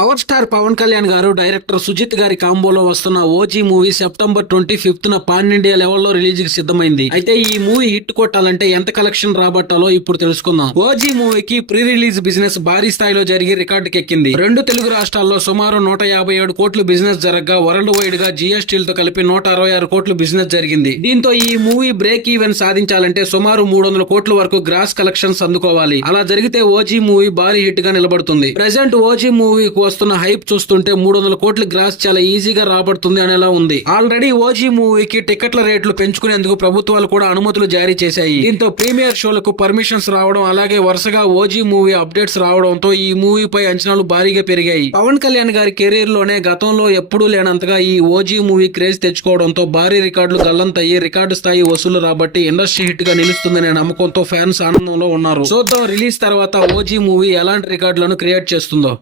Power star Pawan Kalyan గారు director Sujith గారి కాంబోలో వస్తున్న OG movie September 25న pan India లెవెల్లో రిలీజ్ కి సిద్ధమైంది. అయితే ఈ మూవీ హిట్ కొట్టాలంటే ఎంత కలెక్షన్ రాబట్టాలో ఇప్పుడు తెలుసుకుందాం. ఓజీ మూవీకి ప్రీ రిలీజ్ బిజినెస్ భారీ స్థాయిలో జరిగి రికార్డుకెక్కింది. 2 తెలుగు రాష్ట్రాల్లో సుమారు 157 కోట్లు బిజినెస్ జరగగా వరల్డ్ వైడ్ గా జీఎస్టీలతో కలిపి 166 కోట్లు బిజినెస్ జరిగింది. దీంతో ఈ మూవీ బ్రేక్ ఈవెన్ సాధించాలంటే సుమారు 300 కోట్ల వరకు గ్రాస్ కలెక్షన్స్ అందుకోవాలి. అలా జరిగితే ఓజీ మూవీ భారీ హిట్ గా నిలబడుతుంది. ప్రెసెంట్ ఓజీ మూవీ వస్తున్న హైప్ చూస్తుంటే 300 కోట్ల గ్రాస్ చాలా ఈజీగా రాబడుతుంది అనేలా ఉంది. ఆల్రెడీ ఓజీ మూవీకి టికెట్ల రేట్లు పెంచుకునేందుకు ప్రభుత్వాలు కూడా అనుమతులు జారీ చేశాయి. దీంతో ప్రీమియర్ షోలకు పర్మిషన్స్ రావడం, అలాగే వరుసగా ఓజీ మూవీ అప్డేట్స్ రావడంతో ఈ మూవీపై అంచనాలు భారీగా పెరిగాయి. పవన్ కళ్యాణ్ గారి కెరీర్ లోనే గతంలో ఎప్పుడూ లేనంతగా ఈ ఓజీ మూవీ క్రేజ్ తెచ్చుకోవడంతో భారీ రికార్డులు గల్లంతయ్యి రికార్డు స్థాయి వసూలు రాబట్టి ఇండస్ట్రీ హిట్ గా నిలుస్తుందనే నమ్మకంతో ఫ్యాన్స్ ఆనందంలో ఉన్నారు. చూద్దాం రిలీజ్ తర్వాత ఓజీ మూవీ ఎలాంటి రికార్డులను క్రియేట్ చేస్తుందో.